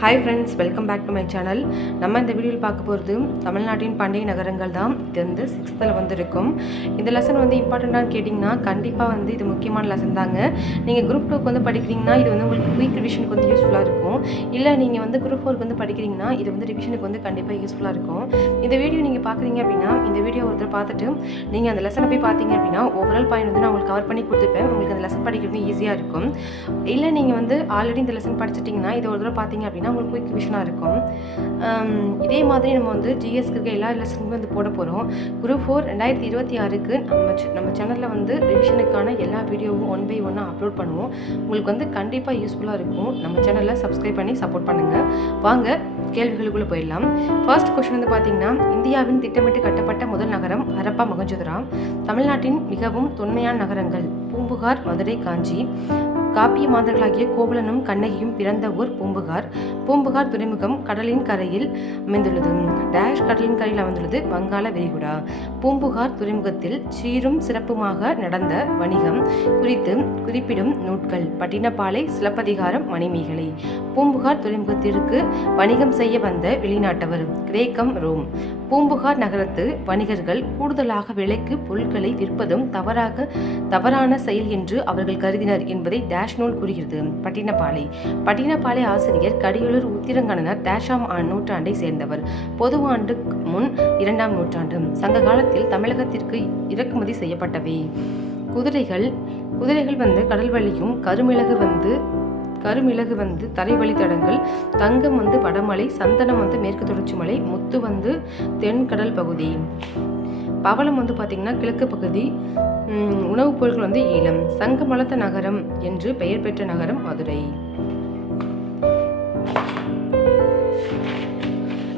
Hi friends, welcome back to my channel. நம்ம இந்த வீடியோவில் பார்க்க போகிறது தமிழ்நாட்டின் பண்டைய நகரங்கள் தான். இது வந்து 6th இருக்கும். இந்த லெசன் வந்து இம்பார்ட்டண்ட்டாக கேட்டிங்கன்னா கண்டிப்பாக இது முக்கியமான லெசன் தாங்க. நீங்கள் குரூப் 2க்கு படிக்கிறீங்கன்னா இது உங்களுக்கு குயிக் ரிவிஷனுக்கு யூஸ்ஃபுல்லாக இருக்கும். இல்லை நீங்கள் குரூப் 4க்கு படிக்கிறீங்கன்னா இது ரிவிஷனுக்கு கண்டிப்பாக யூஸ்ஃபுல்லாக இருக்கும். இந்த வீடியோ நீங்கள் பார்க்குறீங்க அப்படின்னா இந்த வீடியோ ஒருத்தர் பார்த்துட்டு நீங்கள் அந்த லெசனை போய் பார்த்தீங்க அப்படின்னா ஓவரால் பாயிண்ட் நான் உங்களுக்கு கவர் பண்ணி கொடுத்துருப்பேன். உங்களுக்கு அந்த லெசன் படிக்கிறது ஈஸியாக இருக்கும். இல்லை நீங்கள் ஆல்ரெடி இந்த லெசன் படிச்சிட்டிங்கன்னா இதை ஒரு தடவை பார்த்தீங்க அப்படின்னா உங்களுக்கு குயிக் ரிவிஷனாக இருக்கும். இதே மாதிரி நம்ம ஜிஎஸ்க்கு இருக்க எல்லா லெசனுமே போட போகிறோம். குரூப் 4 2026க்கு நம்ம சேனலில் ரிவிஷனுக்கான எல்லா வீடியோவும் 1 by 1 அப்லோட் பண்ணுவோம். உங்களுக்கு கண்டிப்பாக யூஸ்ஃபுல்லாக இருக்கும். நம்ம சேனலில் சப்ஸ்கிரைப் பண்ணி சப்போர்ட் பண்ணுங்கள். வாங்க கேள்விகளுக்குள்ளே போயிடலாம். ஃபர்ஸ்ட் கொஸ்டின் பார்த்தீங்கன்னா, இந்தியாவின் திட்டமிட்டு கட்டப்பட்ட முதல் நகரம் ஹரப்பா மொஹஞ்சதாரோ. தமிழ்நாட்டின் மிகவும் தொன்மையான நகரங்கள் பூம்புகார், மதுரை, காஞ்சி. காப்பிய மாந்தர்களாகிய கோவலனும் கண்ணகியும் பிறந்த ஊர் பூம்புகார். பூம்புகார் துறைமுகம் கடலின் கரையில் அமைந்துள்ளது. டேஷ் கடலின் கரையில் அமைந்துள்ளது வங்காள விரிகுடா. பூம்புகார் துறைமுகத்தில் சீரும் சிறப்புமாக நடந்த வணிகம் குறித்து குறிப்பிடும் நூட்கள் பட்டினப்பாலை, சிலப்பதிகாரம், மணிமேகலை. பூம்புகார் துறைமுகத்திற்கு வணிகம் செய்ய வந்த வெளிநாட்டவர் கிரேக்கம், ரோம். பூம்புகார் நகரத்து வணிகர்கள் கூடுதலாக விலைக்கு பொருட்களை விற்பதும் தவறான செயல் என்று அவர்கள் கருதினர் என்பதை டேஷ் நூல் கூறுகிறது. பட்டினப்பாலை ஆசிரியர் கடியலூர் உத்திரங்கணனர் டேஷாம் நூற்றாண்டை சேர்ந்தவர். பொது ஆண்டு முன் 2ஆம் நூற்றாண்டு. சங்க காலத்தில் தமிழகத்திற்கு இறக்குமதி செய்யப்பட்டவை குதிரைகள் கடல் வழியும், கருமிளகு தரை வழித்தடங்கள், தங்கம் வடமலை, சந்தனம் மேற்கு தொடர்ச்சி மலை, முத்து தென்கடல் பகுதி, பவளம் பார்த்தீங்கன்னா கிழக்கு பகுதி. உணவுப் பொருட்கள் ஈழம். சங்கமலத்த நகரம் என்று பெயர் பெற்ற நகரம் மதுரை.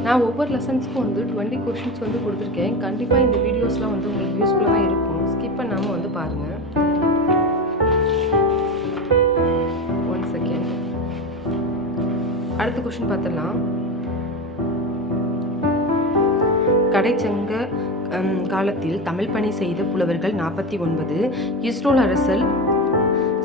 நான் ஒவ்வொரு லெசன்ஸ்க்கும் 20 கொஸ்டின்ஸ் கொடுத்துருக்கேன். கண்டிப்பாக இந்த வீடியோஸ்லாம் உங்களுக்கு யூஸ்ஃபுல்லாக தான் இருக்கும். ஸ்கிப் பண்ணாமல் பாருங்கள். அடுத்த கொஸ்டின் பார்த்துடலாம். கடைச்சங்க காலத்தில் தமிழ் பணி செய்த புலவர்கள் 49. இஸ்ரேல் அரசர்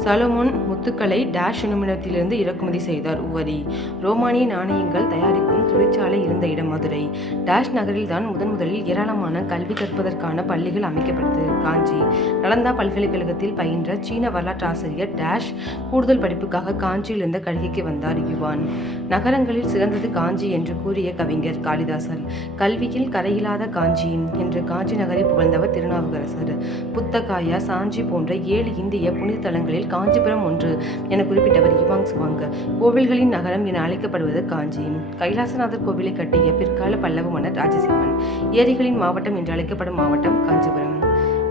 சலோமோன் முத்துக்களை டேஷ் என்னுமிடத்திலிருந்து இறக்குமதி செய்தார் உவரி. ரோமானிய நாணயங்கள் தயாரிக்கும் தொழிற்சாலை இருந்த இடம் மதுரை. டேஷ் நகரில் தான் முதலில் ஏராளமான கல்வி கற்பதற்கான பள்ளிகள் அமைக்கப்பட்டது காஞ்சி. நலந்தா பல்கலைக்கழகத்தில் பயின்ற சீன வரலாற்று ஆசிரியர் டேஷ் கூடுதல் படிப்புக்காக காஞ்சியில் இருந்த கல்விக்கு வந்தார் யுவான். நகரங்களில் சிறந்தது காஞ்சி என்று கூறிய கவிஞர் காளிதாசர். கல்வியில் கரையில்லாத காஞ்சி என்று காஞ்சி நகரை புகழ்ந்தவர் திருநாவுக்கரசர். புத்தகாயா, சாஞ்சி போன்ற 7 இந்திய புனித தலங்களில் காஞ்சிபுரம் ஒன்று என குறிப்பிட்டவர் யுவாங் சுவாங். கோவில்களின் நகரம் என அழைக்கப்படுவது காஞ்சி. கைலாசநாதர் கோவிலை கட்டிய பிற்கால பல்லவ மன்னர் ராஜசிம்மன். ஏரிகளின் மாவட்டம் என்று அழைக்கப்படும் மாவட்டம் காஞ்சிபுரம்.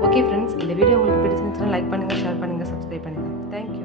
ஓகே ஃப்ரெண்ட்ஸ், இந்த வீடியோ உங்களுக்கு பிடிச்சிருந்துச்சுன்னா லைக் பண்ணுங்கள், ஷேர் பண்ணுங்கள், சப்ஸ்கிரைப் பண்ணுங்கள். தேங்க்யூ.